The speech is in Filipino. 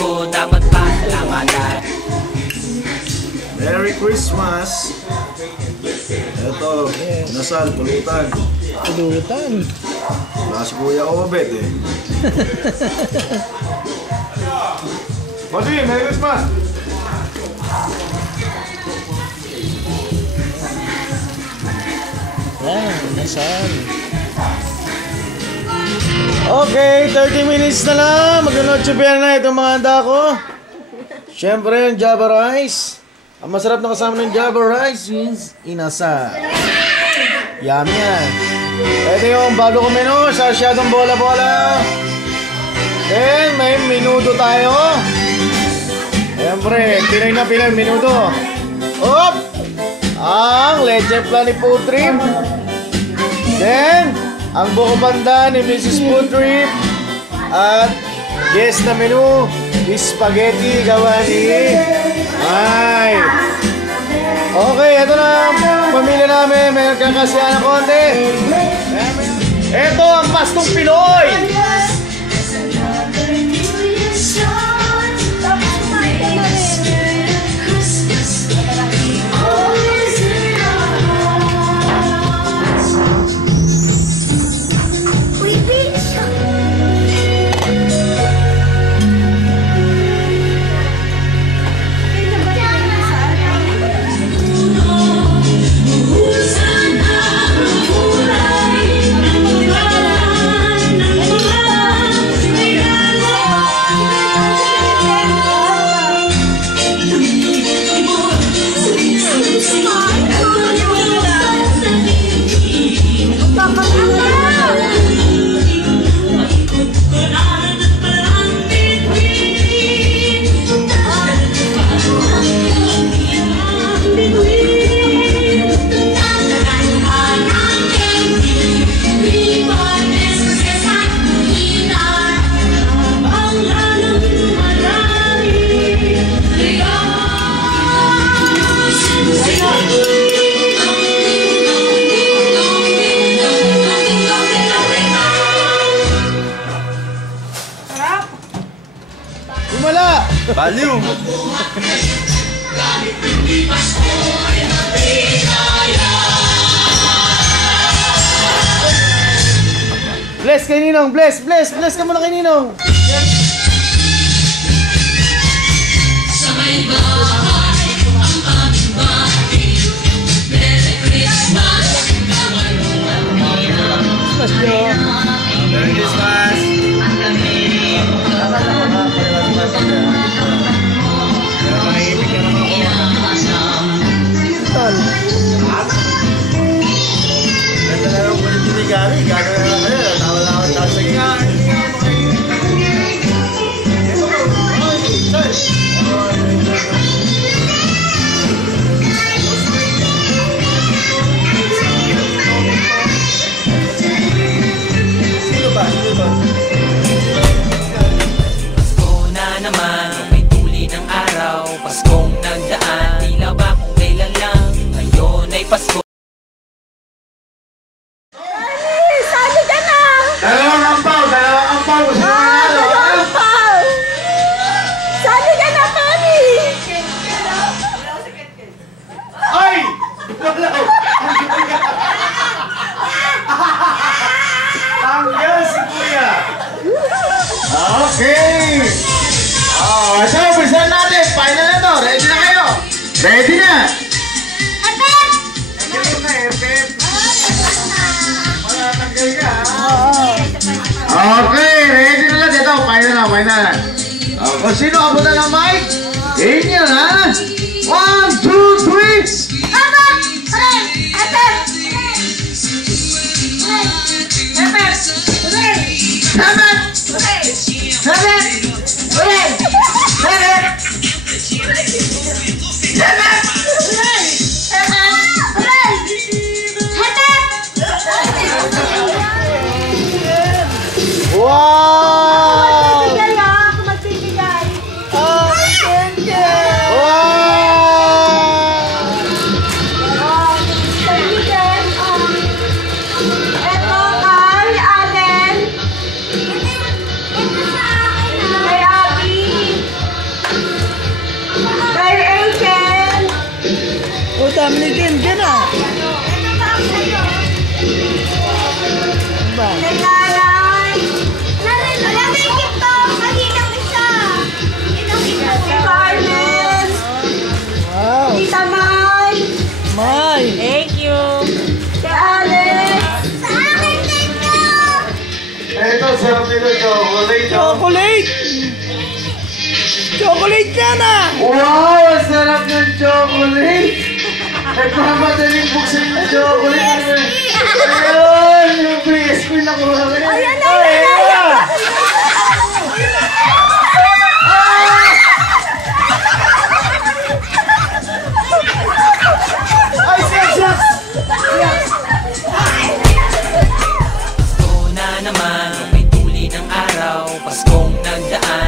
Pasko, dapat pasalamatan. Merry Christmas! Ito, nasal, pulutan. Pulutan. Wala si Kuya ko mabet eh. Bossy, Merry Christmas! Yan, nasal. Okay, 30 minutes na lang. Mag-noche na itong mga handa ko. Siyempre, yung Java rice. Ang masarap na kasama ng Java rice is inasal. Yummy yan. Ito yung bago ko menu, sasyadong bola-bola. Then, may minuto tayo. Siyempre, Pinoy na Pinoy, minuto. Op! Ang leche flan ni Food Trip. Then, ang buko banda ni Mrs. Food Trip. At guest na menu, spaghetti gawa ni Ay. Okay, ito na pamilya namin. May kakasiya na konti. Ito ang pastong Pinoy. Baliw! Bless kay Ninong! Bless! Bless! Bless ka muna kay Ninong! Sa may bahay, ang aming bahay. Merry Christmas! Merry Christmas! Paskong nagdaan, tila ba kung kailan lang. Ngayon ay Pasko. Sali ka na! Dalawang ampaw! Dalawang ampaw! Dalawang ampaw! Sali ka na, Tony! Ay! Wala! Tanggal si Kuya! Okay! So, umpisa natin. Final na to. Ready na kayo? Ready na? Tanggal ka. Okay, ready na lang. Ito, final na, final na. Kung sino abutan ng mic, inyo na. 1, 2, 3. Wow! Magbibigay. Wow! din. Diyan na. Ba? Nanay! Nanay, nalagay ito! Kaninang isa! Si Carmen! Wow. Tita May! May. Thank you! Si Alex! Sa akin dito! Ito, sarap nito, chocolate. Chocolate. Chocolate yan ah. Wow, ang sarap ng chocolate. Nagmamadaling buksan yung chocolate. Ayun, yung BSP na kuha ka na. Ayan na! Ayan na! Ay, sis. Pasko na naman, may tuli ng araw. Paskong nagdaan,